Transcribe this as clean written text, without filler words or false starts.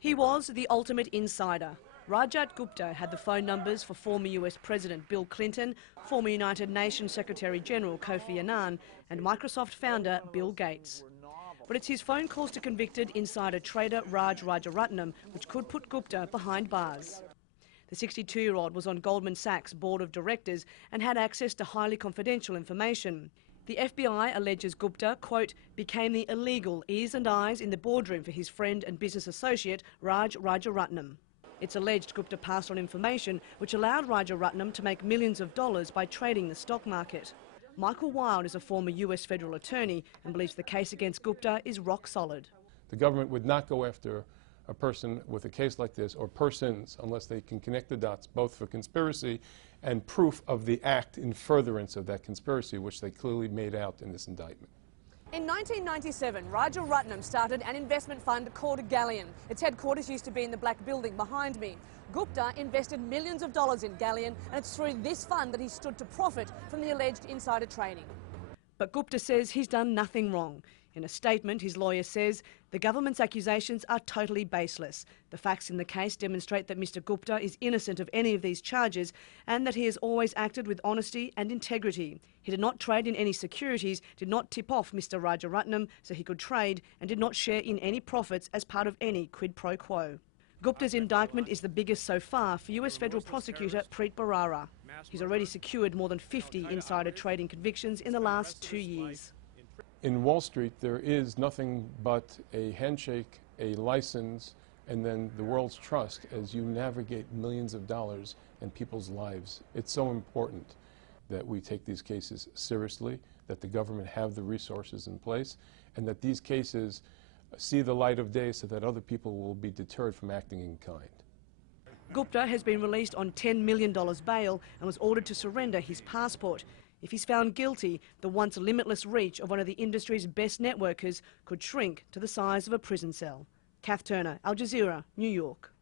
He was the ultimate insider. Rajat Gupta had the phone numbers for former US President Bill Clinton, former United Nations Secretary General Kofi Annan and Microsoft founder Bill Gates. But it's his phone calls to convicted insider trader Raj Rajaratnam which could put Gupta behind bars. The 62-year-old was on Goldman Sachs' board of directors and had access to highly confidential information. The FBI alleges Gupta, quote, became the illegal ears and eyes in the boardroom for his friend and business associate Raj Rajaratnam. It's alleged Gupta passed on information which allowed Rajaratnam to make millions of dollars by trading the stock market. Michael Wild is a former US federal attorney and believes the case against Gupta is rock solid. The government would not go after a person with a case like this, or persons, unless they can connect the dots, both for conspiracy and proof of the act in furtherance of that conspiracy, which they clearly made out in this indictment. In 1997, Rajaratnam started an investment fund called Galleon. Its headquarters used to be in the black building behind me. Gupta invested millions of dollars in Galleon, and it's through this fund that he stood to profit from the alleged insider trading. But Gupta says he's done nothing wrong. In a statement, his lawyer says the government's accusations are totally baseless. The facts in the case demonstrate that Mr Gupta is innocent of any of these charges and that he has always acted with honesty and integrity. He did not trade in any securities, did not tip off Mr Rajaratnam so he could trade, and did not share in any profits as part of any quid pro quo. Gupta's indictment is the biggest so far for US federal prosecutor Preet Bharara. He's already secured more than 50 insider trading convictions in the last 2 years. In Wall Street, there is nothing but a handshake, a license, and then the world's trust as you navigate millions of dollars and people's lives. It's so important that we take these cases seriously, that the government have the resources in place, and that these cases see the light of day so that other people will be deterred from acting in kind. Gupta has been released on $10 million bail and was ordered to surrender his passport. If he's found guilty, the once limitless reach of one of the industry's best networkers could shrink to the size of a prison cell. Kath Turner, Al Jazeera, New York.